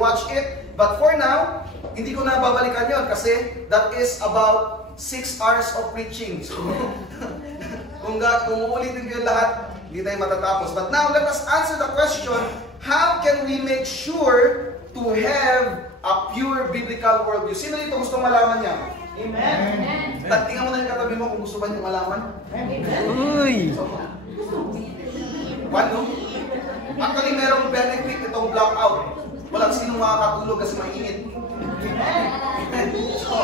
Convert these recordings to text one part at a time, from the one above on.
watch it. But for now, hindi ko na babalikan yon kasi that is about 6 hours of preaching. So, kung uulitin ko yung lahat, hindi tayo matatapos. But now, let us answer the question, how can we make sure to have a pure biblical worldview? Sino dito gusto malaman niya? Amen. Tingnan mo na yung katabi mo kung gusto ba niya malaman. Amen. Uy! So, paano? Actually, merong benefit itong blackout. Walang sino makakatulog kasi mainit. So,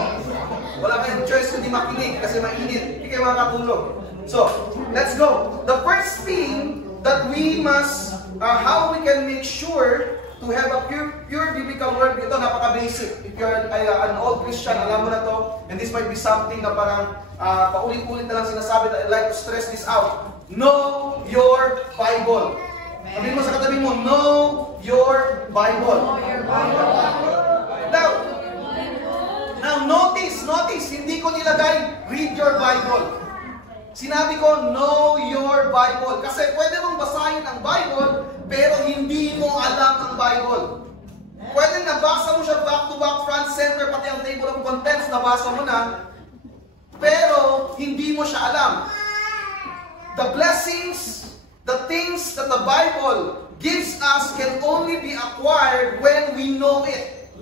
wala kayong choice kundi makinig kasi mainit. Hindi kayo makakatulog. So, let's go. The first thing that we must, how we can make sure to have a pure biblical worldview, ito napaka-basic. If you're an old Christian, alam mo na to, and this might be something na parang paulit-ulit na lang sinasabi that I like to stress this out. Know your Bible. Sabihin mo sa katabi mo, know your Bible. Know your Bible. Now notice, hindi ko nilagay, read your Bible. Sinabi ko, know your Bible. Kasi pwede mong basahin ang Bible, pero hindi mo alam ang Bible. Pwede nabasa mo siya back to back, front, center, pati ang table of contents, nabasa mo na, pero hindi mo siya alam. The blessings, the things that the Bible gives us can only be acquired when we know it.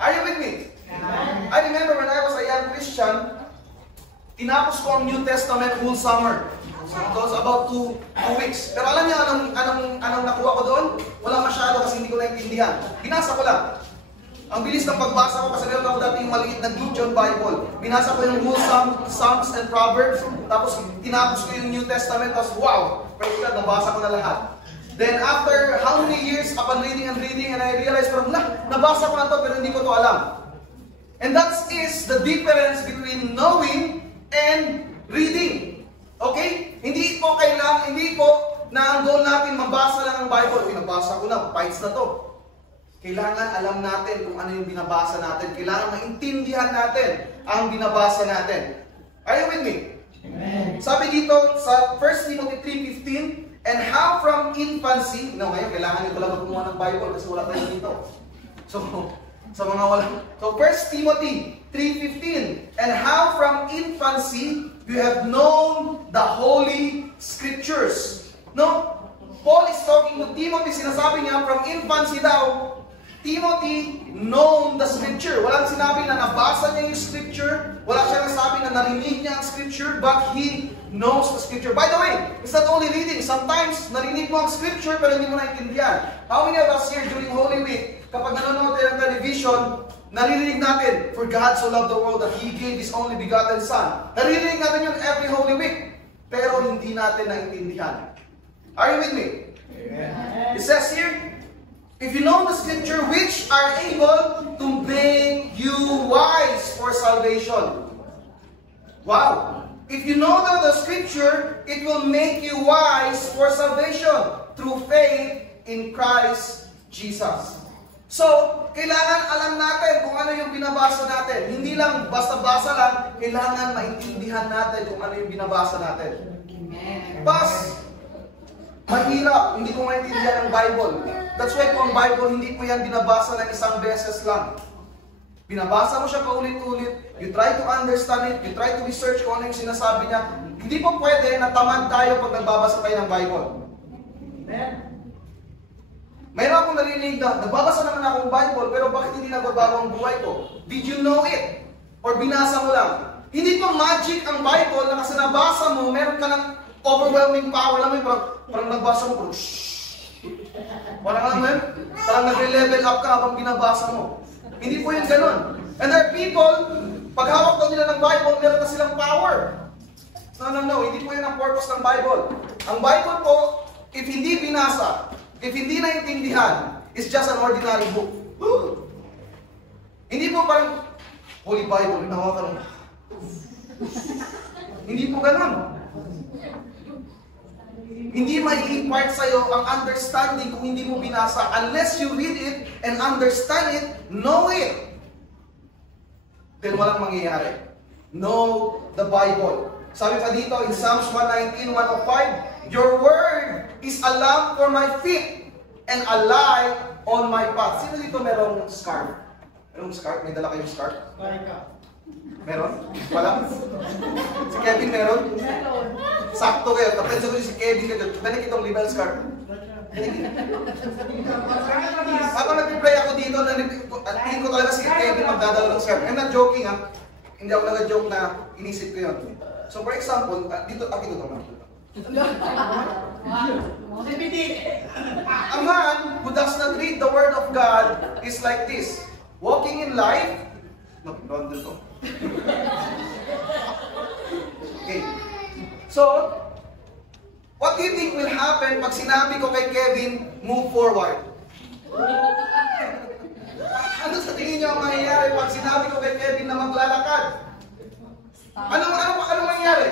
Are you with me? Amen. I remember when I was a young Christian, tinapos ko ang New Testament whole summer. So it was about 2 weeks. Pero alam niyo anong nakuha ko doon? Wala masyado kasi hindi ko naintindihan. Binasa ko lang. Ang bilis ng pagbasa ko kasi meron ako dati yung maliit na Gideon Bible. Binasa ko yung whole Psalms and Proverbs. Tapos tinapos ko yung New Testament. Tapos wow! Praise God, nabasa ko na lahat. Then after how many years upon reading and I realized parang nabasa ko na to pero hindi ko to alam. And that is the difference between knowing and reading. Okay? Hindi po na ang goal natin mabasa lang ang Bible. Nabasa ko na, bites na to. Kailangan alam natin kung ano yung binabasa natin. Kailangan maintindihan natin ang binabasa natin. Are you with me? Amen. Sabi dito sa 1 Timothy 3:15, and how from infancy, ngayon kailangan nyo pala magkumuha ng Bible kasi wala tayo dito. So, sa mga wala. So 1 Timothy 3:15, and how from infancy you have known the Holy Scriptures. No? Paul is talking to Timothy, sinasabi niya, from infancy daw, Timothy known the Scripture. Walang sinabi na nabasa niya yung Scripture, wala siya nasabi na narinig niya ang Scripture, but he knows the Scripture. By the way, it's not only reading. Sometimes, narinig mo ang Scripture, pero hindi mo naintindihan. How many of us here during Holy Week, kapag nanonood tayo ng television, naririnig natin, for God so loved the world that He gave His only begotten Son. Naririnig natin yun every Holy Week, pero hindi natin naintindihan. Are you with me? Amen. It says here, if you know the Scripture which are able to make you wise for salvation. Wow! If you know the Scripture, it will make you wise for salvation through faith in Christ Jesus. So, kailangan alam natin kung ano yung binabasa natin. Hindi lang basta-basa lang, kailangan maintindihan natin kung ano yung binabasa natin. Pas, mahirap, hindi ko maintindihan ang Bible. That's why po ang Bible, hindi po yan binabasa ng isang beses lang. Binabasa mo siya paulit-ulit, you try to understand it, you try to research kung ano yung sinasabi niya. Hindi po pwede na tamad tayo pag nagbabasa tayo ng Bible. Amen. Mayroon akong narinig na, nagbabasa naman ako ng Bible, pero bakit hindi nagbabago ang buhay ko? Did you know it? Or binasa mo lang? Hindi po magic ang Bible na kasi nabasa mo, meron ka ng overwhelming power. Alam mo, parang nagbasa mo, parang nagre-level up ka habang binabasa mo. Hindi po yun ganun. And there are people, pag hawak daw nila ng Bible, meron na silang power. No. Hindi po yun ang purpose ng Bible. Ang Bible po, if hindi binasa, if hindi naintindihan, it's just an ordinary book. Hindi po parang, Holy Bible, nahawakan mo. Hindi po ganun. Hindi mai-impart sa'yo ang understanding kung hindi mo binasa. Unless you read it and understand it, know it, then walang mangyayari. Know the Bible. Sabi pa dito in Psalms 119:105, your word is a lamp for my feet and a lie on my path. Sino dito merong scarf? Merong scarf? May dala kayong scarf? Meron? Wala? Si Kevin meron? Sakto kayo. Tapos ko si Kevin kayo. Dali kitong libel scarf. Habang nag-pray ako dito, tingin ko talaga si Kevin magdadala ng scarf. I'm not joking ha. Hindi ako nag-joke na inisip ko yun. So for example, dito naman. A man who does not read the Word of God is like this. Walking in life. No, dito. Okay. So, what do you think will happen pag sinabi ko kay Kevin, move forward? Ano sa tingin niyo ang mangyayari pag sinabi ko kay Kevin na maglalakad? Ano mangyayari?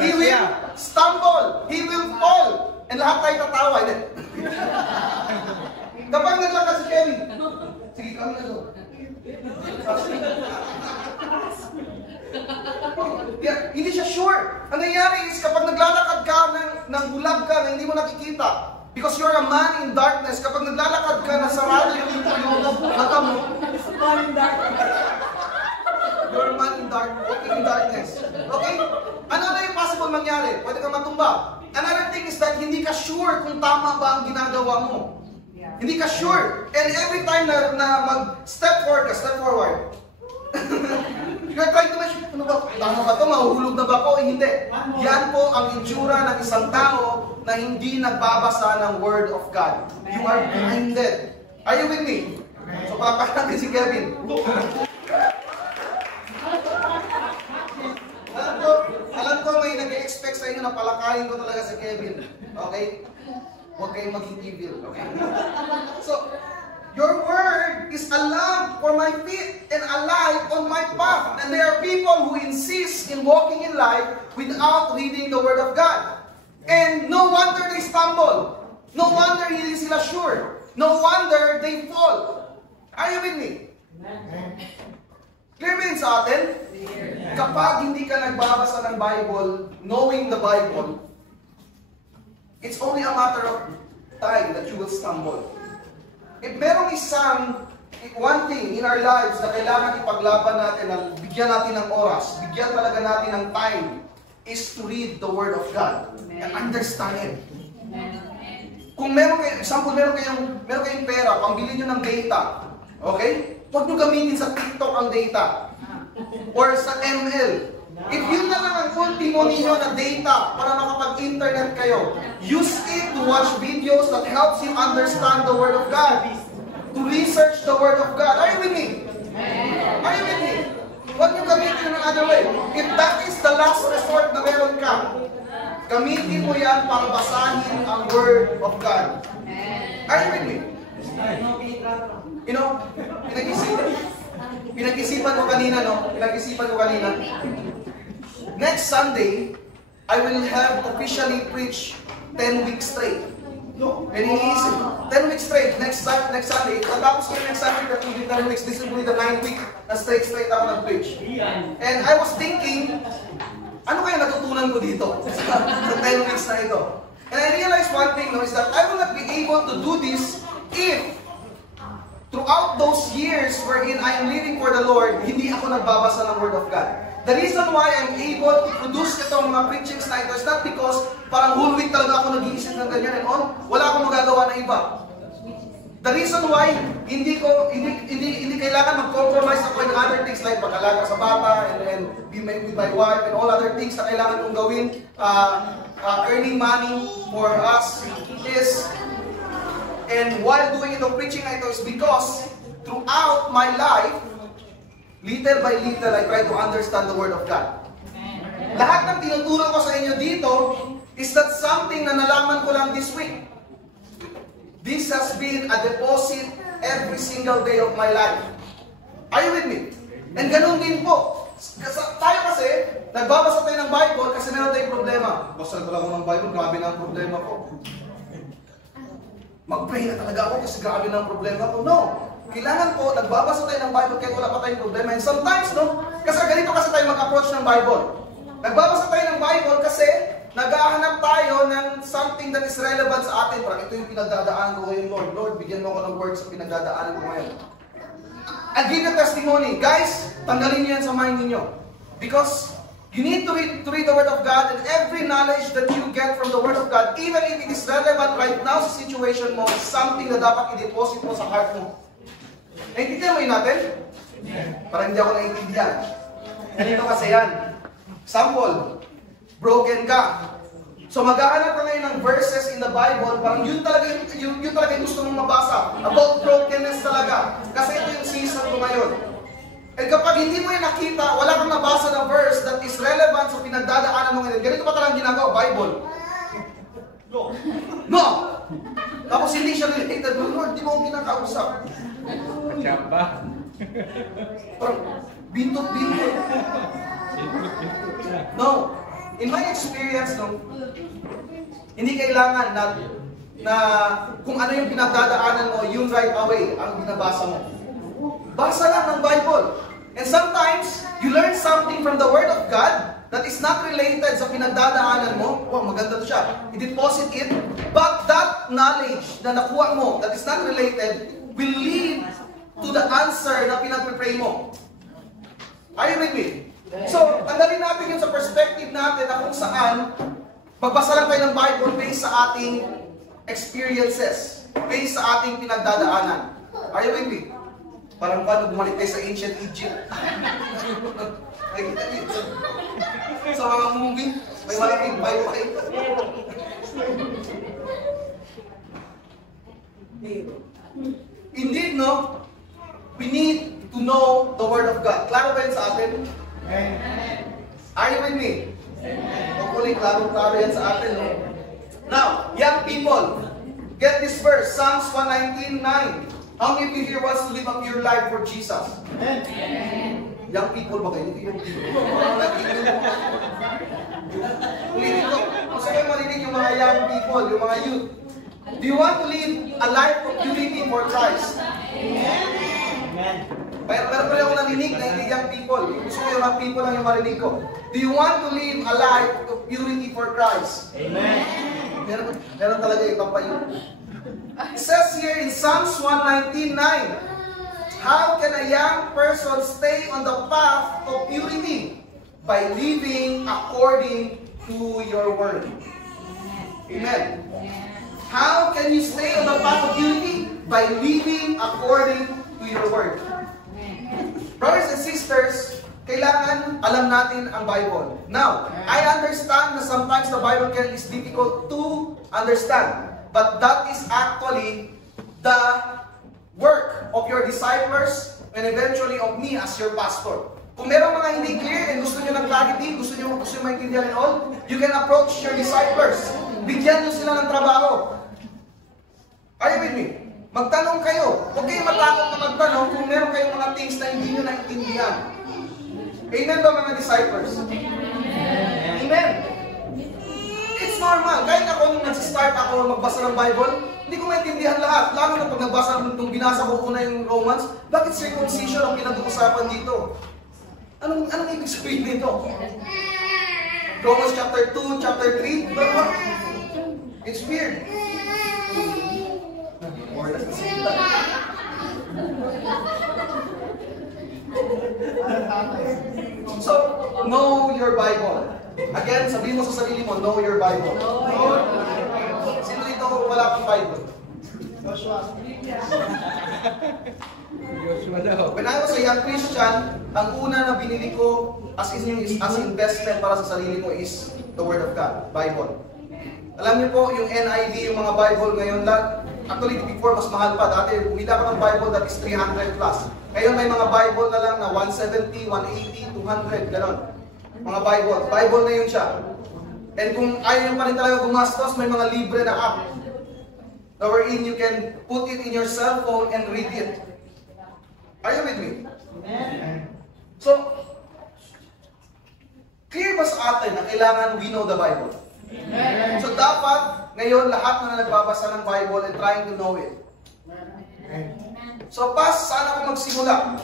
He will stumble. He will fall. And lahat tayo tatawa. Kapag naglakad si Kevin, sige kami na doon. Yeah, hindi siya sure. Ang nangyayari is kapag naglalakad ka ng bulag ka na hindi mo nakikita, because you're a man in darkness, kapag naglalakad ka na sarado yung mata mo, you're a man in darkness, walking in darkness. Okay? Ano na yung possible mangyari? Pwede kang matumba. Another thing is that hindi ka sure kung tama ba ang ginagawa mo. Hindi ka sure. And every time na mag-step forward. You're trying to measure, ano ba? Tama ba ito? Mahuhulog na ba ako? Hindi. Yan po ang itsura ng isang tao na hindi nagbabasa ng Word of God. You are blinded. Are you with me? So, palakpakan natin si Kevin. Alam ko may nag-expect sa inyo na palakarin ko talaga si Kevin. Okay? Huwag kayong maging evil. Okay? So, your word is a lamp for my feet and a light on my path. And there are people who insist in walking in life without reading the Word of God. And no wonder they stumble. No wonder hindi sila sure. No wonder they fall. Are you with me? Clear ba yun sa atin? Kapag hindi ka nagbabasa ng Bible, knowing the Bible, it's only a matter of time that you will stumble. If merong one thing in our lives na kailangan ipaglaban natin, na bigyan natin ng oras, bigyan talaga natin ng time, is to read the Word of God and understand it. Kung meron kayong pera, pambili nyo ng data, okay? Huwag nyo gamitin sa TikTok ang data or sa ML. If yun na lang ang ultimo ninyo na data para makapag-internet kayo, use it to watch videos that helps you understand the Word of God, to research the Word of God. Are you with me? Are you with me? Huwag nyo gamitin in another way. If that is the last resort na meron ka, gamitin mo yan para basahin ang Word of God. Are you with me? You know, pinag-isipan ko kanina, next Sunday, I will have officially preached 10 weeks straight. And iniisip, 10 weeks straight, next Sunday. Tapos ko next Sunday, that will be 10 weeks. This will be the 9th week na straight ako nag-preach. And I was thinking, ano kaya natutunan ko dito sa 10 weeks na ito? And I realized one thing, is that I will not be able to do this if throughout those years wherein I am living for the Lord, hindi ako nagbabasa ng Word of God. The reason why I'm able to produce itong mga preachings na ito is not because parang whole week talaga ako nag-iisip ng ganyan and on. Wala akong magagawa na iba. The reason why hindi kailangan mag-compromise ako in other things like pag-alaga sa bata and be with my wife and all other things na kailangan kong gawin, earning money for us is. And while doing itong preaching na ito is because throughout my life, little by little, I try to understand the Word of God. Lahat ng tinuturo ko sa inyo dito is that something na nalaman ko lang this week. This has been a deposit every single day of my life. Are you with me? And ganun din po. Tayo kasi, nagbabasa tayo ng Bible kasi meron tayong problema. Basta talaga ako ng Bible, grabe na ang problema ko. Mag-pray na talaga ako kasi grabe na ang problema ko. No. Kailangan po, nagbabasa tayo ng Bible kahit wala pa tayong problema. And sometimes, no, kasi ganito kasi tayo mag-approach ng Bible. Nagbabasa tayo ng Bible kasi naghahanap tayo ng something that is relevant sa atin. Parang ito yung pinagdadaanan ko ngayon, Lord. Lord, bigyan mo ako ng word sa pinagdadaanan ko ngayon. I'll give you testimony. Guys, tanggalin niyo yan sa mind ninyo. Because you need to read the Word of God, and every knowledge that you get from the Word of God, even if it is relevant right now sa situation mo, is something na dapat i-deposit mo sa heart mo. Naintindihan mo yun natin? Parang hindi ako naintindihan. Ganito kasi yan. Example, broken ka. So maghahanap ka ngayon ng verses in the Bible, parang yun talaga yung gusto mong mabasa. About brokenness talaga. Kasi ito yung season ko ngayon. And kapag hindi mo yung nakita, wala kang nabasa na verse that is relevant sa pinagdadaanan mo ngayon. Ganito pa talagang ginagawa, Bible. No! Tapos hindi siya related. Lord, di mo akong kinakausap. Chamba. Parang bintot-bintot. No. In my experience, no, hindi kailangan na kung ano yung pinagdadaanan mo, yung right away ang binabasa mo. Basa lang ng Bible. And sometimes, you learn something from the Word of God that is not related sa pinagdadaanan mo. Wow, maganda siya. I-deposit it. But that knowledge na nakuha mo that is not related will lead to the answer na pinag-pray mo. Are you with me? So, tanggalin natin yun sa perspective natin na kung saan magbasa lang tayo ng Bible based sa ating experiences, based sa ating pinagdadaanan. Are you with me? Parang paano bumalik tayo sa ancient Egypt? Nakikita niyo sa mga movie, may malaking Bible. Indeed, no? We need to know the Word of God. Klaro ba yun sa atin? Are you with me? Hopefully, klaro yan sa atin, no? Now, young people, get this verse, Psalms 119:9. How many of you here wants to live a pure life for Jesus? Amen. Young people ba kayo? Young people. Ulitin ko. Kung saan kayo marinig yung mga young people, yung mga youth? Do you want to live a life of purity for Christ? Amen. Pero pala ako narinig na hindi young people. Gusto ko yung young people lang yung marinig ko. Do you want to live a life of purity for Christ? Amen. Meron talaga ibang pa yun. It says here in Psalms 119:9, how can a young person stay on the path of purity? By living according to your word. Amen. How can you stay on the path of purity? By living according to your word. Brothers and sisters, kailangan alam natin ang Bible. Now, I understand na sometimes the Bible is difficult to understand. But that is actually the work of your disciples and eventually of me as your pastor. Kung meron mga hindi clear and gusto nyo ng clarity, gusto nyo maintindihan and all, you can approach your disciples. Bigyan nyo sila ng trabaho. Are you with me? Magtanong kayo. Huwag kayong matakot na magtanong kung meron kayong mga things na hindi nyo naintindihan. Amen ba mga disciples? Amen. It's normal. Kahit ako nung nag-start ako magbasa ng Bible, hindi ko maintindihan lahat. Lalo na pag nung binasa ko una yung Romans, bakit circumcision ang pinag-uusapan dito? Anong ibig sabihin dito? Romans chapter 2, chapter 3, it's weird. So, know your Bible. Again, sabihin mo sa sarili mo, know your Bible. Sino dito wala pang Bible? Joshua. When I was a young Christian, ang una na binili ko as investment para sa sarili ko is the Word of God, Bible. Alam niyo po, yung NIV, yung mga Bible ngayon lang, actually before mas mahal pa. Dati, bumili ako ng Bible that is 300 plus. Ngayon may mga Bible na lang na 170, 180, 200, gano'n. Mga Bible na yun siya. And kung ayaw nyo pa rin talaga gumastos, may mga libre na app. Wherein you can put it in your cell phone and read it. Are you with me? Amen. So, clear ba sa atin na kailangan we know the Bible? Amen. So dapat, ngayon lahat na nagbabasa ng Bible and trying to know it. Amen. So, saan ako magsimula?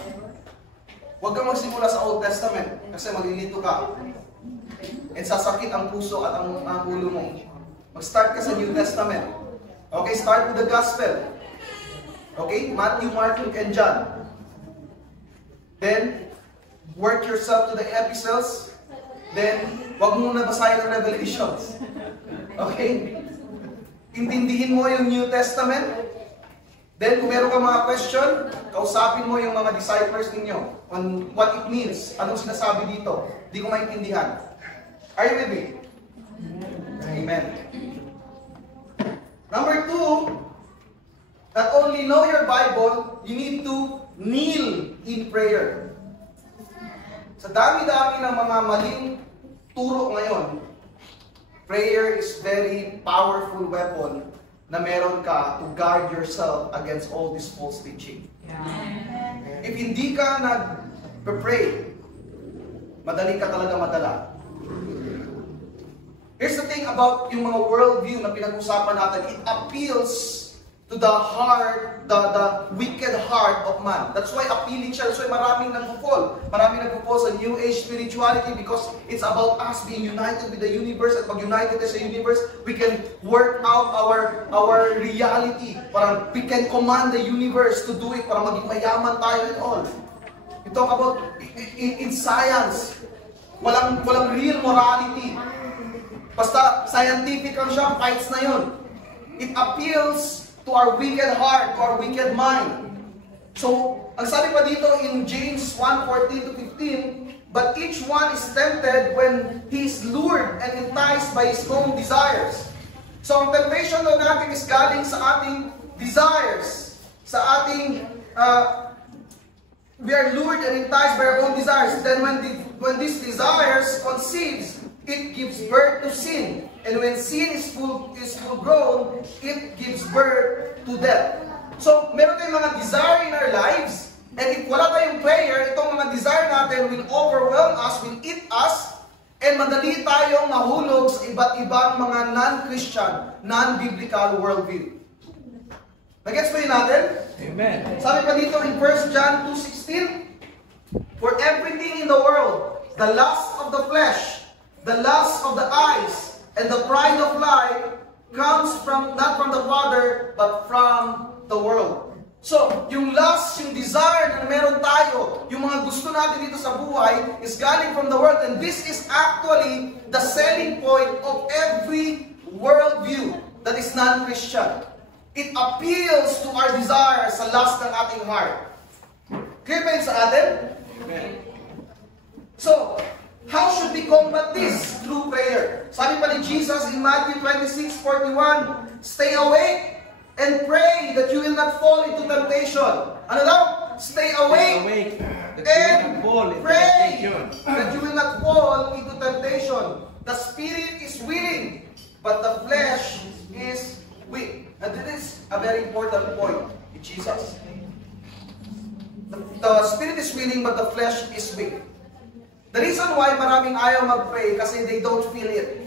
Huwag kang magsimula sa Old Testament kasi malilito ka. And sasakit ang puso at ang ulo mo. Mag-start ka sa New Testament. Okay, start with the Gospel. Okay, Matthew, Mark, Luke, and John. Then, work yourself to the epistles. Then, wag mo na basahin ang Revelations. Okay? Intindihin mo yung New Testament. Then, kung meron ka mga question, kausapin mo yung mga disciples ninyo on what it means. Anong sinasabi dito? Hindi ko maintindihan. Are you with me? Amen. Number 2, not only know your Bible, you need to kneel in prayer. Sa dami-dami ng mga maling turo ngayon, prayer is very powerful weapon na meron ka to guard yourself against all this false teaching. Yeah. If hindi ka nag-pray, madali ka talaga madala. Here's the thing about yung mga worldview na pinag-usapan natin. It appeals to the heart, the wicked heart of man. That's why appealing siya. That's why maraming nagpo-fall. Maraming nagpo-fall sa New Age spirituality because it's about us being united with the universe. At pag united sa universe, we can work out our reality. Parang we can command the universe to do it para maging mayaman tayo and all. We talk about in science. Walang real morality. Basta scientific lang siya, fights na yun. It appeals to our wicked heart, to our wicked mind. So, ang sabi pa dito in James 1:14-15, but each one is tempted when he is lured and enticed by his own desires. So, ang temptation daw natin is galing sa ating desires, sa ating we are lured and enticed by our own desires. Then when these desires conceives, it gives birth to sin. And when sin is full grown, it gives birth to death. So, meron tayong mga desire in our lives, and if wala tayong prayer, itong mga desire natin will overwhelm us, will eat us, and madali tayong mahulog sa iba't ibang mga non-Christian, non-biblical worldview. Nagets ba yun natin? Amen. Sabi pa dito in 1 John 2:16, for everything in the world, the lust of the flesh, the lust of the eyes, and the pride of life comes not from the Father, but from the world. So, yung lust, yung desire na meron tayo, yung mga gusto natin dito sa buhay, is galing from the world. And this is actually the selling point of every worldview that is non-Christian. It appeals to our desires sa lust ng ating heart. Clear ba yun sa atin? Amen. So, how should we combat this? Through prayer. Sabi pa ni Jesus in Matthew 26:41, stay awake and pray that you will not fall into temptation. Ano daw? Stay awake and pray that you will not fall into temptation. The spirit is willing, but the flesh is weak. And this is a very important point in Jesus. The spirit is willing, but the flesh is weak. The reason why maraming ayaw mag-pray kasi they don't feel it.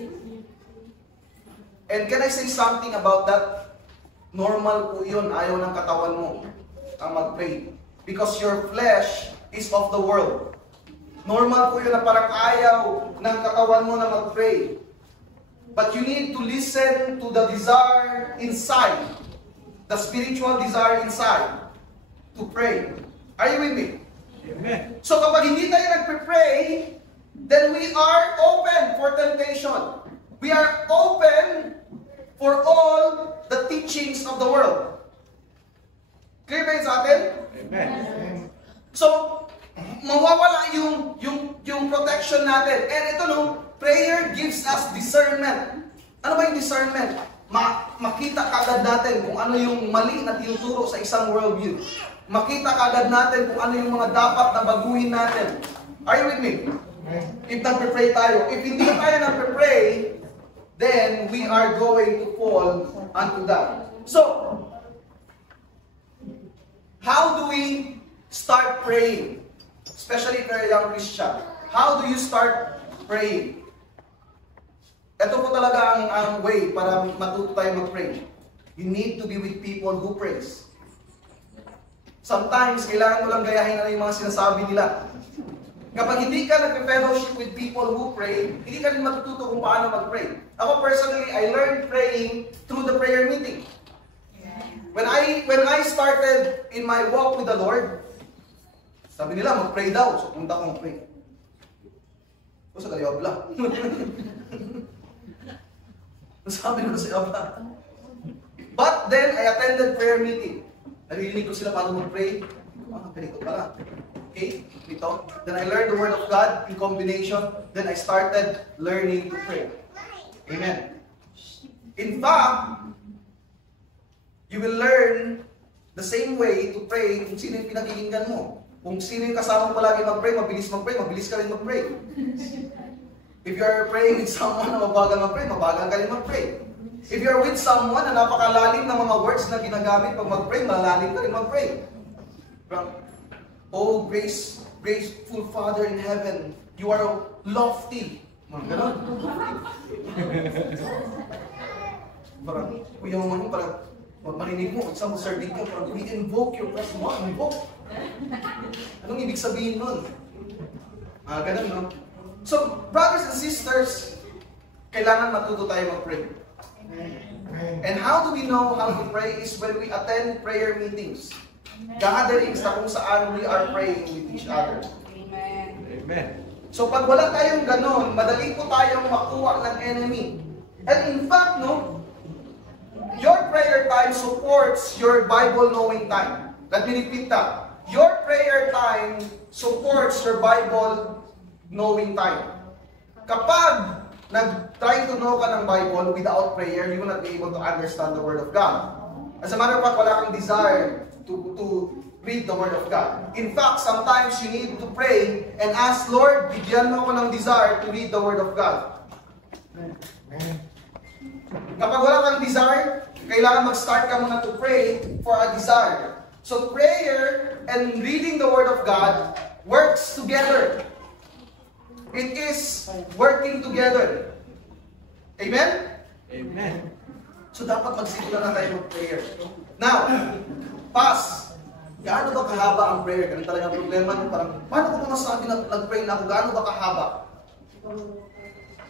And can I say something about that? Normal po yun, ayaw ng katawan mo ang mag-pray. Because your flesh is of the world. Normal po yun na parang ayaw ng katawan mo na mag-pray. But you need to listen to the desire inside. The spiritual desire inside. To pray. Are you with me? Amen. So kapag hindi tayo nagpe-pray, then we are open for temptation. We are open for all the teachings of the world. Clear ba yun sa atin? Amen. So, mawawala yung protection natin. And ito prayer gives us discernment. Ano ba yung discernment? Makita kagad natin kung ano yung mali na tinuturo sa isang worldview. Makita kagad natin kung ano yung mga dapat na baguhin natin. Are you with me? If nagpe-pray tayo. If hindi tayo nagpe-pray, then we are going to fall unto that. So, how do we start praying? Especially if you're a young Christian. How do you start praying? Ito po talaga ang way para matuto tayo mag-pray. You need to be with people who prays. Sometimes, kailangan mo lang gayahin na yung mga sinasabi nila. Kapag hindi ka nag-fellowship with people who pray, hindi ka rin matututo kung paano mag-pray. Ako personally, I learned praying through the prayer meeting. When I started in my walk with the Lord, sabi nila, mag-pray daw. So, punta ko mag-pray. O, sa Galiobla. Sabi nila sa Abla. But then, I attended prayer meeting. Narinig ko sila paano mag-pray. Ganito pala. Okay? Ito. Then I learned the Word of God in combination. Then I started learning to pray. Amen. In fact, you will learn the same way to pray kung sino yung pinakikinggan mo. Kung sino yung kasama mo palagi mag-pray, mabilis ka rin mag-pray. If you're praying with someone na mabagal mag-pray, mabagal ka rin mag-pray. If you're with someone na napakalalim na mga words na ginagamit pag mag-pray, malalim ka rin mag-pray. Oh, graceful Father in heaven, you are lofty. Ganon. Parang, kuya mo man, parang, marinig mo, isang serving ka, parang, we invoke your presence. What? Invoke? Anong ibig sabihin nun? Ganun, no? So, brothers and sisters, kailangan matuto tayo mag-pray. And how do we know how to pray is when we attend prayer meetings. Gatherings na kung saan we are praying with each other. Amen. So pag wala tayong ganon, madali po tayong makuha ng enemy. And in fact, no, your prayer time supports your Bible knowing time. Let me repeat that. Your prayer time supports your Bible knowing time. Kapag nag-try to know ka ng Bible without prayer, you will not be able to understand the Word of God. As a matter of fact, wala kang desire to read the Word of God. In fact, sometimes you need to pray and ask, Lord, bigyan mo ako ng desire to read the Word of God. Kapag wala kang desire, kailangan mag-start ka muna to pray for a desire. So prayer and reading the Word of God works together. It is working together. Amen? Amen. So dapat magsimula na tayo mag-prayer. Now, gaano ba kahaba ang prayer? Ganun talaga ang problema. Parang, paano ko ba masabi na nag-pray na ako? Gaano ba kahaba?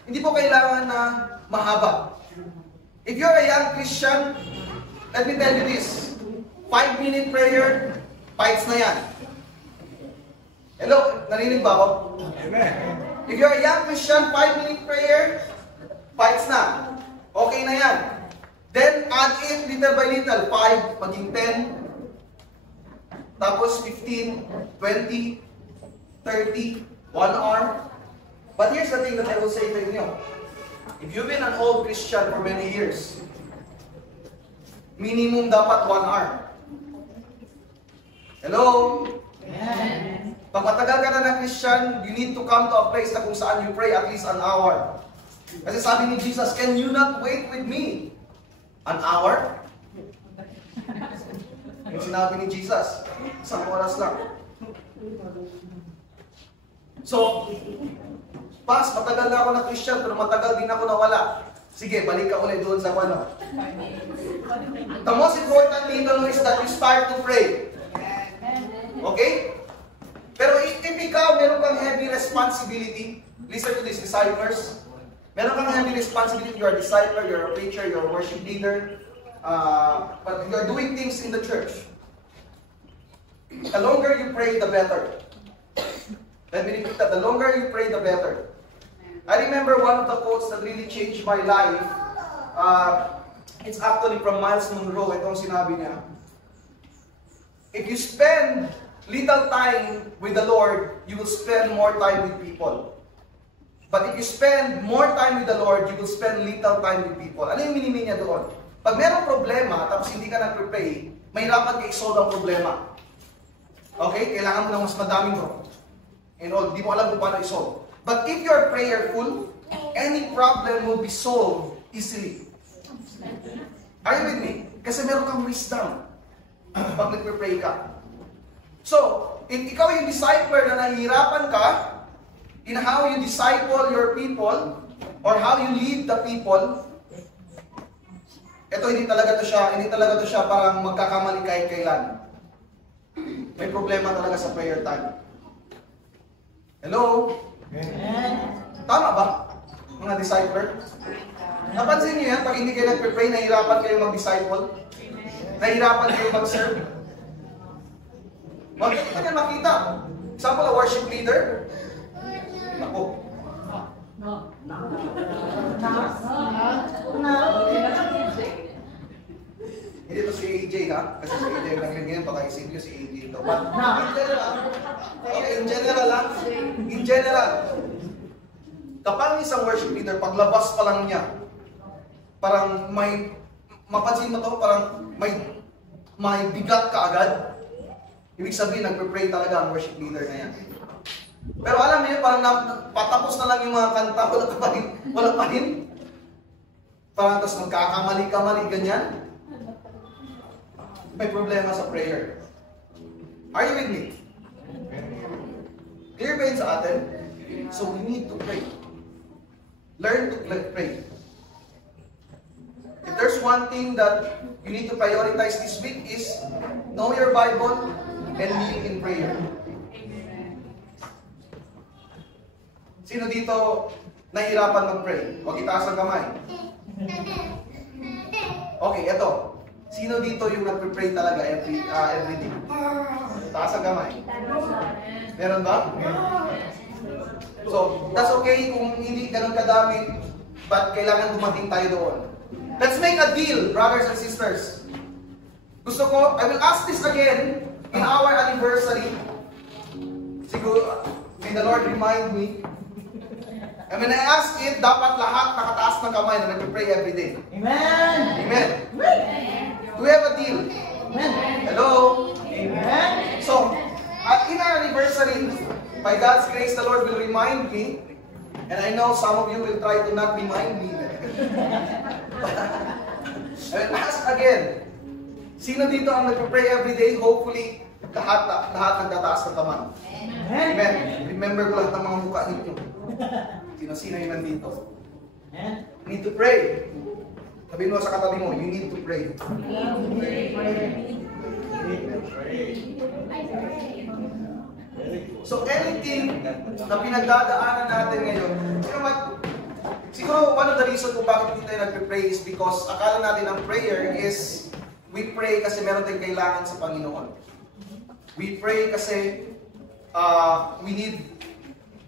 Hindi po kailangan na mahaba. If you're a young Christian, let me tell you this. 5-minute prayer, fights na yan. Hello? Narinig ba ako? Amen. If you're a young Christian, 5-minute prayer, fights na. Okay na yan. Then, add it little by little. 5, maging 10. Tapos 15, 20, 30, 1 hour. But here's the thing that I will say to you. If you've been an old Christian for many years, minimum dapat 1 hour. Hello? Amen. Pag matagal ka na ng Christian, you need to come to a place na kung saan you pray at least an hour. Kasi sabi ni Jesus, can you not wait with me? An hour? Yung sinabi ni Jesus, 1 oras lang. So, matagal na ako na Christian, pero matagal din ako nawala. Sige, balik ka ulit doon sa ano. The most important thing to know is that you start to pray. Okay? Pero if ikaw, meron kang heavy responsibility, listen to this, disciples. Meron kang heavy responsibility, you're a disciple, you're a preacher, you're a worship leader, but you're doing things in the church. The longer you pray, the better. Let me repeat that. The longer you pray, the better. I remember one of the quotes that really changed my life. It's actually from Miles Monroe. Itong sinabi niya. If you spend little time with the Lord, you will spend more time with people. But if you spend more time with the Lord, you will spend little time with people. Ano yung minimi niya doon? Pag merong problema, tapos hindi ka nag-pray, mahirapan ka i-solve ang problema. Okay? Kailangan mo ng mas madaming bro. And all, di mo alam kung paano i-solve. But if you're prayerful, any problem will be solved easily. Are you with me? Kasi meron kang wisdom pag nag-pray ka. So, if ikaw yung discipler na nahihirapan ka, in how you disciple your people, or how you lead the people, hindi talaga to siya parang magkakamali kahit kailan. May problema talaga sa prayer time. Hello? Tama ba? Mga discipler? Napansin niyo yan, pag hindi kayo nagpe-pray, nahihirapan kayo mag-disciple? Nahihirapan kayo mag-serve? Maganda ka makita. Example, a worship leader. Ako. Hindi to si AJ ha? Kasi si AJ lang rin ngayon, baka isip nyo si AJ ito. But in general, okay, in general lang. In general, kapag isang worship leader, paglabas pa lang niya, parang may, mapansin mo to, parang may bigat ka agad. Ibig sabihin, nagpe-pray talaga ang worship leader na yan. Pero alam niyo, parang patapos na lang yung mga kanta, wala pa rin. Parang tapos magkakamali-kamali, ganyan. May problema sa prayer. Are you with me? Clear ba yun sa atin? So we need to pray. Learn to pray. If there's one thing that you need to prioritize this week is know your Bible and live in prayer. Sino dito nahihirapan mag-pray? Huwag itaas ang kamay. Okay, eto. Sino dito yung nagpe-pray talaga every day? Taas ang kamay. Meron ba? So, that's okay kung hindi ganun kadami, but kailangan dumating tayo doon. Let's make a deal, brothers and sisters. Gusto ko, I will ask this again in our anniversary. Siguro, may the Lord remind me. And when I ask it, dapat lahat nakataas ng kamay na nagpe-pray every day. Amen. Amen. Amen. Do we have a deal? Amen. Hello? Amen. So, in our anniversary, by God's grace, the Lord will remind me, and I know some of you will try to not remind me. I will ask again, sino dito ang nagpe-pray every day? Hopefully, lahat nagtataas ng kamay. Amen. Remember ko lahat ng mga mukha ninyo. Sino-sino yung nandito? Need to pray. Sabihin mo sa katabi mo, you need to pray. So anything na pinagdadaanan natin ngayon, you know what? Siguro one of the reasons kung bakit hindi tayo nagpe-pray is because akala natin ang prayer is we pray kasi meron tayong kailangan sa Panginoon. We pray kasi we need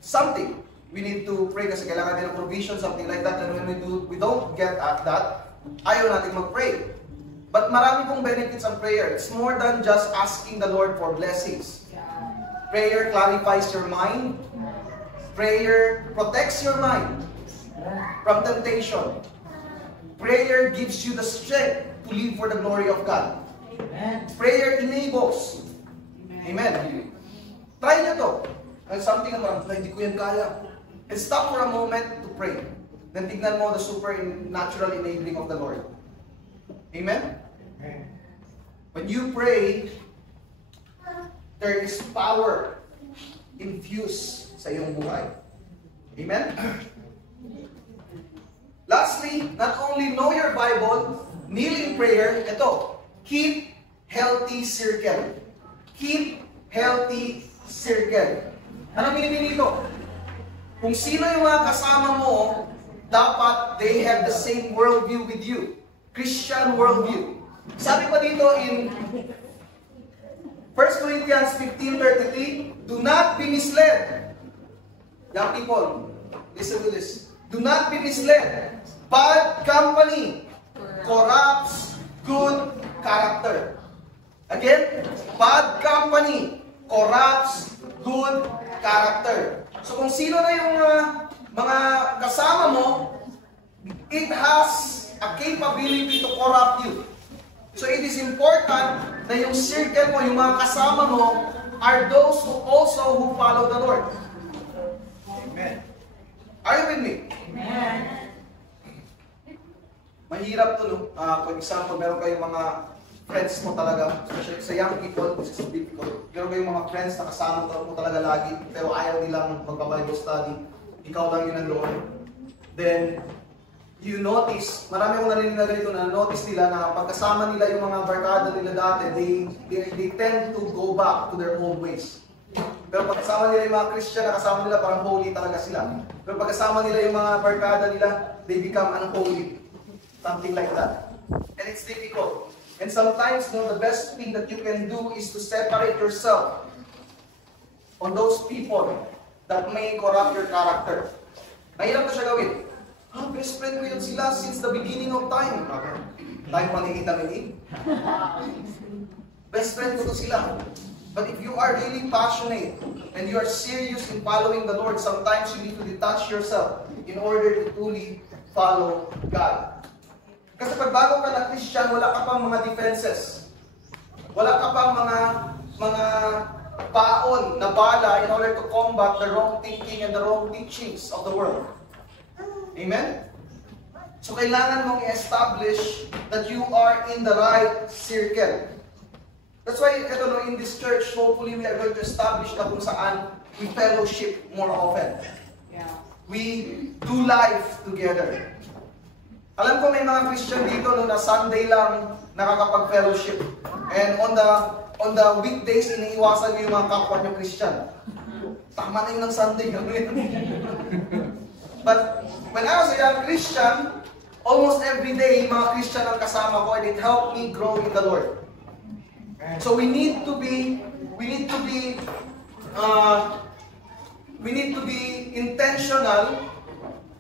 something. We need to pray kasi kailangan din ng provision, something like that. And when we don't get at that, ayaw natin mag-pray. But marami pong benefits ang prayer. It's more than just asking the Lord for blessings. Prayer clarifies your mind. Prayer protects your mind from temptation. Prayer gives you the strength to live for the glory of God. Prayer enables. Amen. Try nyo to. There's something na parang, hindi ko yan kaya. And stop for a moment to pray. Then tignan mo the supernatural enabling of the Lord. Amen? When you pray, there is power infused sa iyong buhay. Amen? Lastly, not only know your Bible, kneel in prayer, ito, keep healthy circle. Keep healthy circle. Anong meaning nito? Kung sino yung mga kasama mo, dapat they have the same worldview with you. Christian worldview. Sabi pa dito in 1 Corinthians 15:33, do not be misled. Young people, listen to this. Do not be misled. Bad company corrupts good character. Again, bad company corrupts good character. So kung sino na yung mga kasama mo, it has a capability to corrupt you. So it is important na yung circle mo, yung mga kasama mo, are those who also follow the Lord. Amen. Are you with me? Amen. Mahirap to, no? For example, meron kayong mga friends mo talaga, especially sa young people, this is difficult. Meron kayong mga friends na kasama mo talaga lagi, pero ayaw nilang magpa-Bible study. Ikaw lang yun nandoon. Then, you notice, marami akong narinig na ganito na notice nila na pagkasama nila yung mga barkada nila dati, they tend to go back to their old ways. Pero pag kasama nila yung mga Christian na kasama nila, parang holy talaga sila. Pero pag kasama nila yung mga barkada nila, they become unholy. Something like that. And it's difficult. And sometimes, the best thing that you can do is to separate yourself on those people that may corrupt your character. Mahirap na siya gawin. Best friend ko yun sila since the beginning of time. Tayo panikita-minig. Best friend ko to sila. But if you are really passionate and you are serious in following the Lord, sometimes you need to detach yourself in order to truly follow God. Kasi pag bago ka na Christian, wala ka pang mga defenses. Wala ka pang mga baon na bala in order to combat the wrong thinking and the wrong teachings of the world. Amen? So kailangan mong i-establish that you are in the right circle. That's why, in this church, hopefully we are going to establish na kung saan we fellowship more often. Yeah. We do life together. Alam ko may mga Christian dito na Sunday lang nakakapag-fellowship. And on the weekdays, iniiwasan niyo yung mga kapwa niyo Christian. Tama na yun ng Sunday. But when I was a young Christian, almost every day, mga Christian ang kasama ko, and it helped me grow in the Lord. So we need to be intentional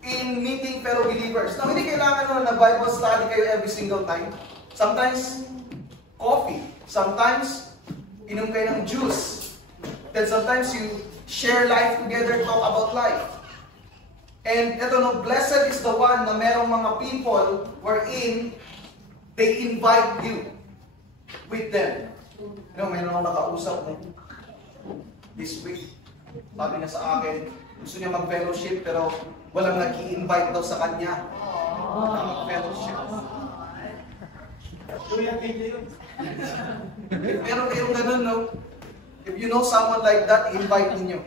in meeting fellow believers. Now, hindi kailangan na Bible study kayo every single time. Sometimes, coffee. Sometimes, inom kayo ng juice. Then sometimes you share life together, talk about life. And blessed is the one na merong mga people wherein they invite you with them. Mayroon akong nakausap this week. Sabi niya sa akin, gusto niya mag-fellowship pero walang nag-i-invite daw sa kanya. Mag-fellowship. Pero kayong ganun, no? If you know someone like that, invite ninyo.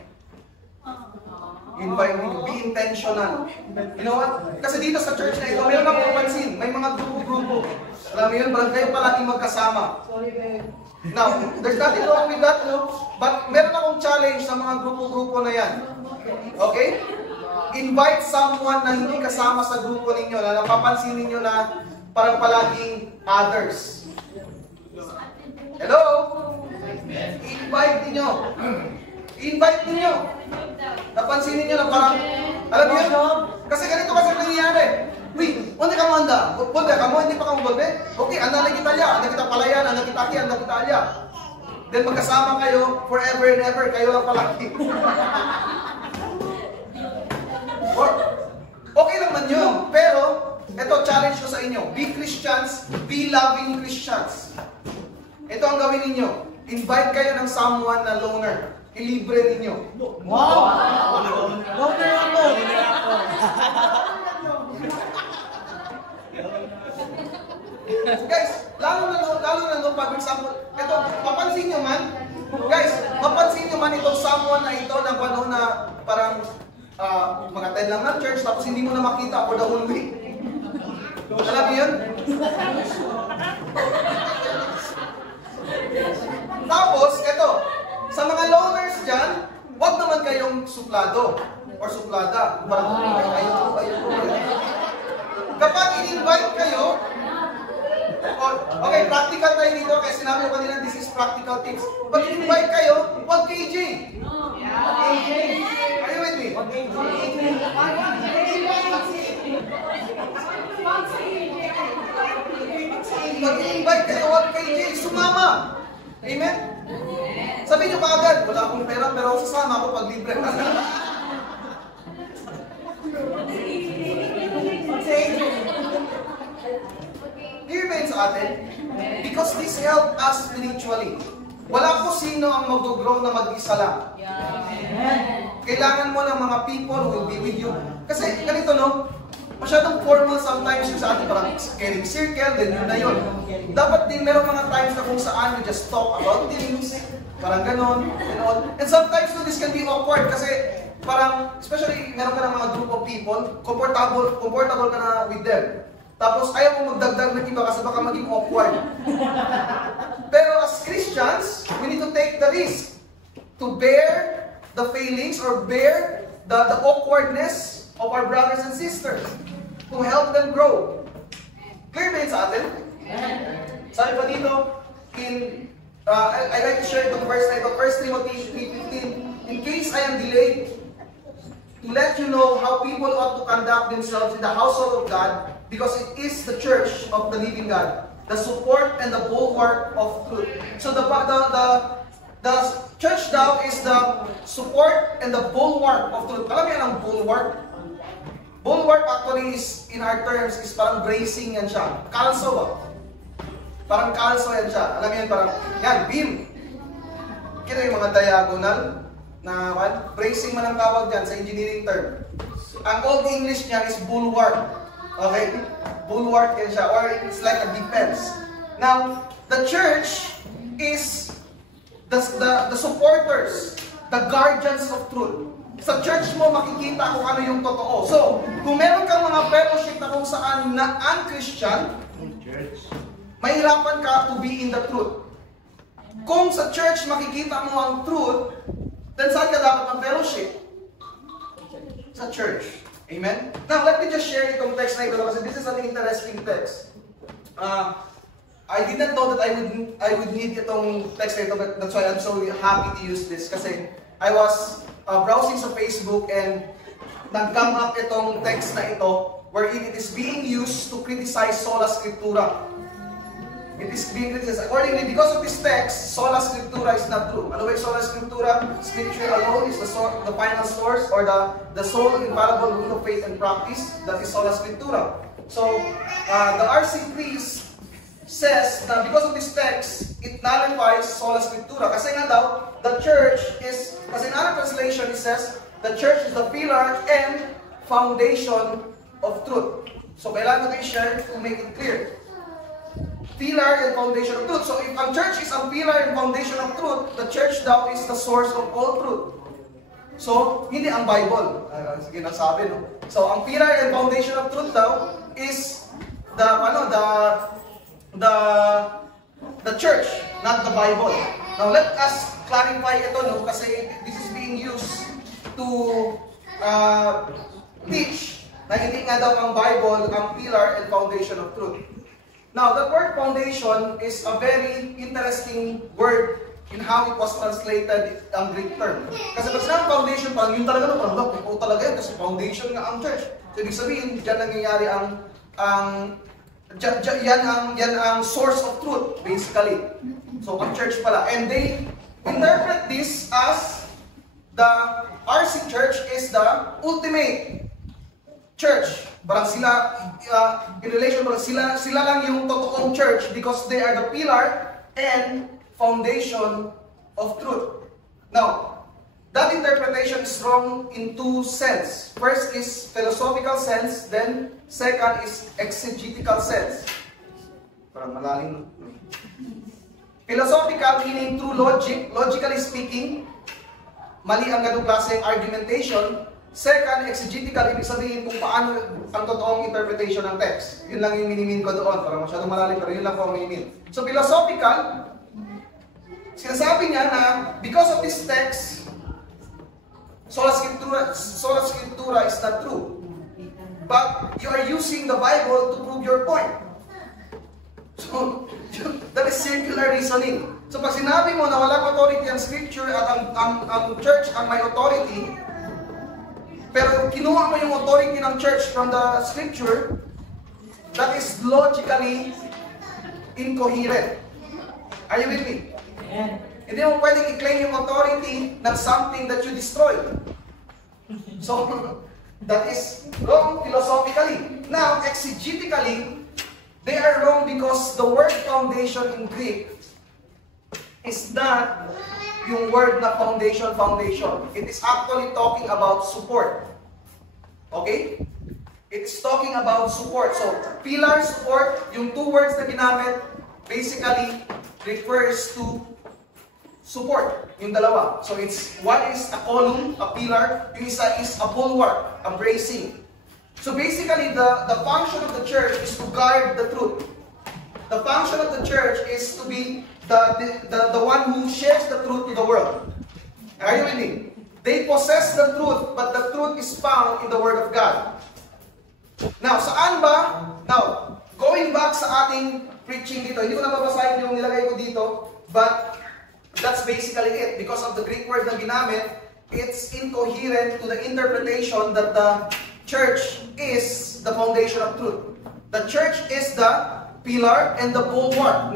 Invite ninyo. Be intentional. You know what? Kasi dito sa church na ito, mayroon akong pansin. May mga grupo-grupo. Alam mo yun, kayo palagi magkasama. Now, there's nothing wrong with that, no? But meron akong challenge sa mga grupo-grupo na yan. Okay? Invite someone na hindi kasama sa grupo ninyo, na napapansin ninyo na parang palaging others. Hello? Invite ninyo. Invite ninyo. Napansin ninyo na parang, alam niyo yun? Kasi ganito kasi nangyayari. Wait, hindi ka mo anda? Punta ka mo, hindi pa ka mo bulbe? Okay, anda na kita liya, anda kita palayan, anda kita aki, anda kita liya. Then magkasama kayo, forever and ever, kayo lang palagi. Okay lang man yun, pero, ito challenge ko sa inyo, be Christians, be loving Christians. Ito ang gawin ninyo, invite kayo ng someone na loner. Ilibre ninyo. Wow! Loner ako! Guys, lalo na pag example, ito, mapansin nyo man, guys, mapansin nyo man itong someone na ito na panahon na parang mag-attend lang ng church tapos hindi mo na makita for the whole week. Alam niyo yun? Tapos, ito, sa mga loners dyan, huwag naman kayong suplado or suplada. Parang, ayun. Kapag in-invite kayo, okay, practical tayo dito kasi sinabi ko kanina, this is practical tips. Pag in-invite kayo, huwag KJ. KJ. Are you with me? Pag in-invite kayo, huwag KJ. Sumama. Amen? Sabi nyo kaagad, wala akong pera pero sasama ako pag libre. Hear me sa atin? Because this helped us spiritually. Wala po sino ang mag-grow na mag-isa lang. Kailangan mo ng mga people who will be with you. Kasi ganito, no? Masyadong formal sometimes yung sa atin, parang caring circle, then yun na yun. Dapat din meron mga times na kung saan you just talk about things, parang ganon, and all. And sometimes this can be awkward kasi parang, especially meron ka ng mga group of people, comfortable ka na with them. Tapos ayaw mo magdagdag ng iba kasi baka maging awkward. Pero as Christians, we need to take the risk. to bear the failings or bear the awkwardness of our brothers and sisters, to help them grow. Clear ba yun sa atin? Sabi pa dito, I like to share itong verse na ito, 1 Timothy 3:15. In case I am delayed, to let you know how people ought to conduct themselves in the household of God, because it is the church of the living God, the support and the bulwark of truth. So the church daw is the support and the bulwark of truth. Alam niyo ang bulwark? Bulwark actually is, in our terms, is parang bracing yan siya. Kalso ba? Parang kalso yan siya. Alam niyo yan, parang, yan, beam. Kaya yung mga diagonal na bracing man ang tawag dyan sa engineering term. Ang Old English niya is bulwark. Okay? Bulwark yan siya. Or it's like a defense. Now, the church is the supporters, the guardians of truth. Sa church mo, makikita kung ano yung totoo. So, kung meron kang mga fellowship na kung saan na un-Christian, mahirapan ka to be in the truth. Kung sa church makikita mo ang truth, then saan ka dapat ang fellowship? Sa church. Amen? Now, let me just share itong text na ito kasi this is an interesting text. I didn't know that I would need itong text na ito, but that's why I'm so happy to use this. Kasi I was browsing sa Facebook and nag-come up itong text na ito wherein it is being used to criticize sola scriptura. It is being criticized. Accordingly, because of this text, sola scriptura is not true. Ano ba yung sola scriptura? Scripture alone is the final source or the sole infallible rule of faith and practice. That is sola scriptura. So, the R.C. Priest says that because of this text, it nullifies sola scriptura. Kasi nga daw, the church is, kasi in other translation, it says, the church is the pillar and foundation of truth. So, kailangan natin i-share to make it clear. Pillar and foundation of truth. So, if ang church is ang pillar and foundation of truth, the church daw is the source of all truth. So, hindi ang Bible. Sige, nasabi, no? So, ang pillar and foundation of truth daw is the church, not the Bible. Now, let us clarify ito, no? Kasi this is being used to teach na hindi nga daw ang Bible ang pillar and foundation of truth. Now, the word foundation is a very interesting word in how it was translated ang Greek term. Kasi pag sinabi foundation, parang yun talaga, no? Parang ikaw talaga yun, kasi foundation nga ang church. So, ibig sabihin, dyan nangyayari yan ang source of truth, basically. So, ang church pala. And they interpret this as the RC Church is the ultimate church. Parang sila, in relation, parang sila lang yung totoong church because they are the pillar and foundation of truth. Now, that interpretation is wrong in two sense. First is philosophical sense, then second is exegetical sense. Parang malalim. Philosophical meaning through logic, logically speaking, mali ang ganung klaseng argumentation. Second, exegetical, ibig sabihin kung paano ang totoong interpretation ng text. Yun lang yung minimin ko doon. Parang masyadong malalim, pero yun lang po ang minimin. So, philosophical, sinasabi niya na because of this text, sola scriptura is not true. But you are using the Bible to prove your point. So, that is circular reasoning. So, pag sinabi mo na walang authority ang scripture at ang church ang may authority, pero kinuha mo yung authority ng church from the scripture, that is logically incoherent. Are you with me? Amen. Hindi mo pwedeng i-claim yung authority ng something that you destroyed. So, that is wrong philosophically. Now, exegetically, they are wrong because the word foundation in Greek is not yung word na foundation. It is actually talking about support. Okay? It is talking about support. So, pillar, support, yung two words na ginamit, basically refers to support. Yung dalawa. So, one is a column, a pillar, yung isa is a bulwark, a bracing. So, basically, the function of the church is to guard the truth. The function of the church is to be the one who shares the truth to the world. Are you with me? They possess the truth, but the truth is found in the Word of God. Now, saan ba? Now, going back sa ating preaching dito, hindi ko nababasahin yung nilagay ko dito, but that's basically it. Because of the Greek word na ginamit, it's incoherent to the interpretation that the church is the foundation of truth. The church is the pillar and the bulwark,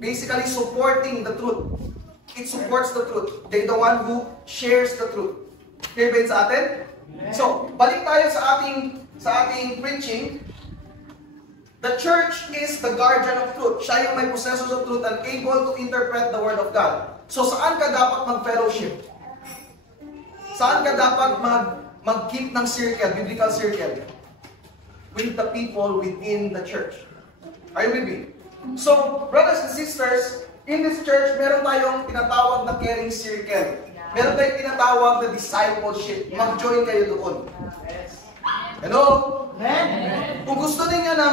basically supporting the truth. It supports the truth. They're the one who shares the truth. Clear ba yun sa atin? So, balik tayo sa ating preaching. The church is the guardian of truth. Siya yung may possessors of truth and able to interpret the Word of God. So, saan ka dapat mag-fellowship? Saan ka dapat mag-keep ng circle, biblical circle? With the people within the church. Are you with me? So, brothers and sisters, in this church, meron tayong tinatawag na caring circle. Meron tayong tinatawag na discipleship. Mag-join kayo doon. Hello? Kung gusto ninyo na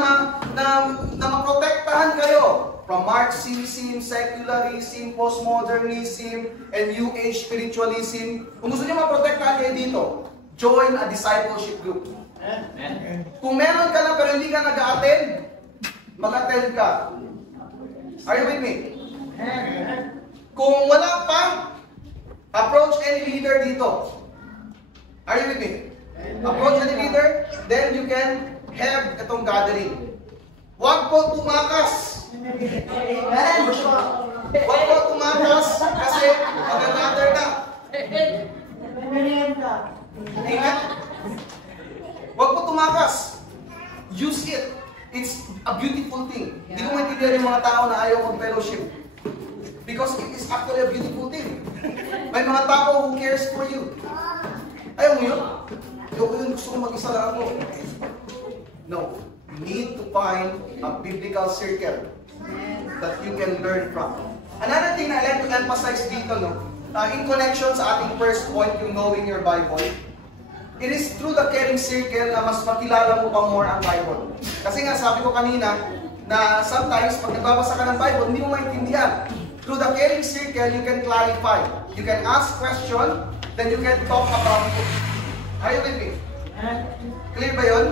maprotektahan kayo from Marxism, secularism, postmodernism, and New Age spiritualism, kung gusto niyo maprotektahan kayo dito, join a discipleship group. Kung meron ka na pero hindi ka nag-a-attend, mag-attend ka. Are you with me? Kung wala pa, approach any leader dito. Are you with me? Approach any leader, then you can have itong gathering. Huwag po tumakas. Huwag po tumakas kasi mag-gather na. Amen? Huwag po tumakas. Use it. It's a beautiful thing. Hindi ko maintindihan yung mga tao na ayaw mag-fellowship. Because it is actually a beautiful thing. May mga tao who cares for you. Ayaw mo yun? Gusto ko mag-isa lang ako. No. You need to find a biblical circle that you can learn from. Another thing na I'd like to emphasize dito, in connection sa ating first point, yung knowing your Bible, it is through the caring circle na mas makilala mo pa more ang Bible. Kasi nga, sabi ko kanina, na sometimes, pag nagbabasa ka ng Bible, hindi mo maintindihan. Through the caring circle, you can clarify. You can ask question, then you can talk about it. Are you with me? Clear ba yun?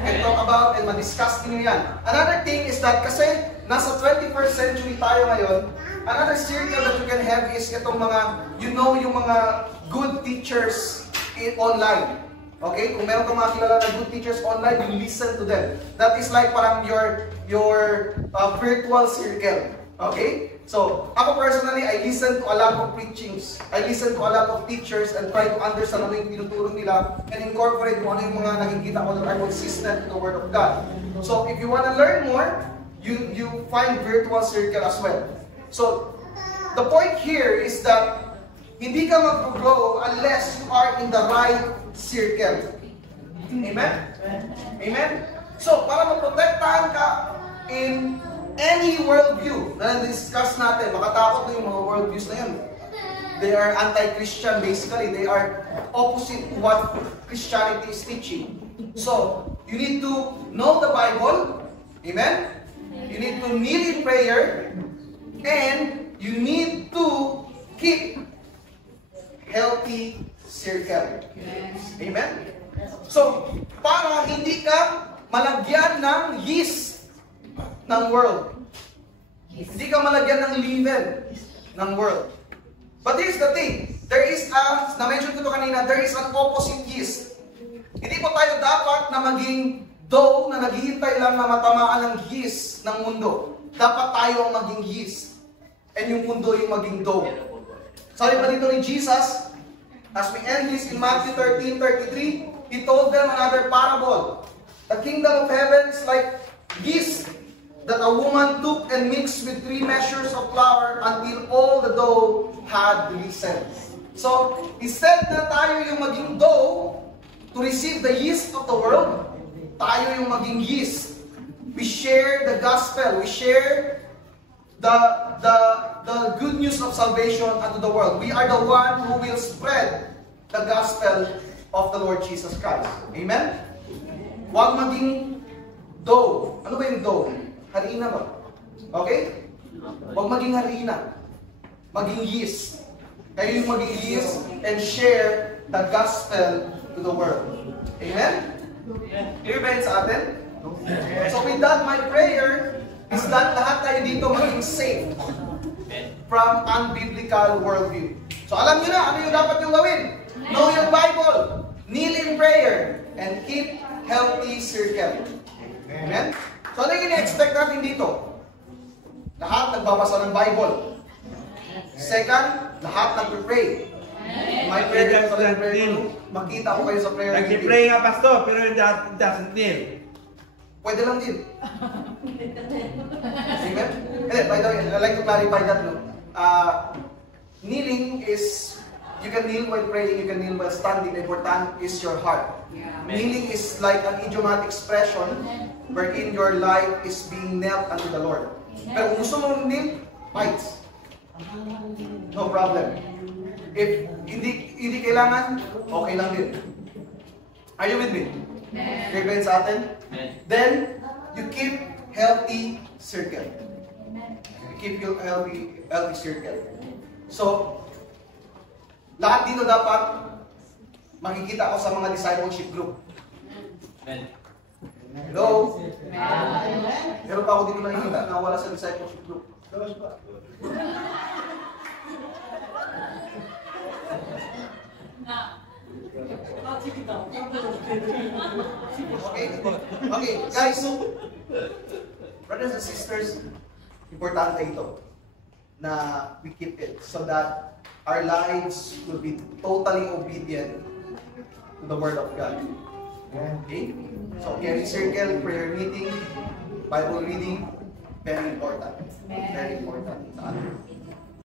You can talk about and ma-discuss niyo yan. Another thing is that, kasi nasa 21st century tayo ngayon, another circle that you can have is itong mga, yung mga good teachers online. Okay? Kung meron kang mga kilala na good teachers online, you listen to them. That is like parang your virtual circle. Okay? So, ako personally, I listen to a lot of preachings. I listen to a lot of teachers and try to understand ano yung tinuturo nila and incorporate kung ano yung mga nakikita ko that are consistent to the Word of God. So, if you want to learn more, you find virtual circle as well. So, the point here is that hindi ka mag-grow unless you are in the right circle. Amen? Amen? So, para maprotektahan ka in any worldview na discuss natin, makatakot na yung mga worldviews na yun. They are anti-Christian basically. They are opposite to what Christianity is teaching. So, you need to know the Bible. Amen? You need to kneel in prayer. And you need to keep healthy circle. Amen? So, para hindi ka malagyan ng yeast ng world. Hindi ka malagyan ng leaven ng world. But here's the thing. There is na-mention ko ito kanina, there is an opposite yeast. Hindi po tayo dapat na maging dough na naghihintay lang na matamaan ng yeast ng mundo. Dapat tayo ang maging yeast. And yung mundo yung maging dough. Sabi pa dito ni Jesus, as we end this in Matthew 13:33, He told them another parable. The kingdom of heaven is like yeast that a woman took and mixed with 3 measures of flour until all the dough had risen. So, instead na tayo yung maging dough to receive the yeast of the world, tayo yung maging yeast. We share the gospel. We share the good news of salvation unto the world. We are the one who will spread the gospel of the Lord Jesus Christ. Amen? Huwag maging dough. Ano ba yung dough? Harina ba? Okay? Huwag maging harina. Maging yeast. Kayo yung mag-release and share the gospel to the world. Amen? Clear ba yun sa atin? So with that, my prayer is that lahat tayo dito maging safe from unbiblical worldview. So alam nyo na, ano yung dapat yung gawin? Know your Bible, kneel in prayer, and keep healthy circle. Amen? So ano yung in-expect natin dito? Lahat nagbabasa ng Bible. Second, lahat nagpe-pray. My prayer is sa prayer room. Makita ko kayo sa prayer meeting. Nag-pray nga, pastor, pero it doesn't kneel. Pwede lang din. Amen? And by the way, I'd like to clarify that. No? Kneeling is, you can kneel while praying, you can kneel while standing. The important is your heart. Kneeling is like an idiomatic expression wherein your life is being knelt unto the Lord. Pero kung gusto mong kneel, fight. No problem. If hindi kailangan, okay lang din. Are you with me? Clear ba yun sa atin? Then, you keep healthy circle. You keep your healthy circle. So, lahat dito dapat makikita ko sa mga discipleship group. Hello? Meron pa ako dito nakikita na wala sa discipleship group. Okay, guys. Brothers and sisters, importante ito na we keep it so that our lives will be totally obedient to the Word of God. Okay? So, carry circle, prayer meeting, Bible reading, very important. Very important.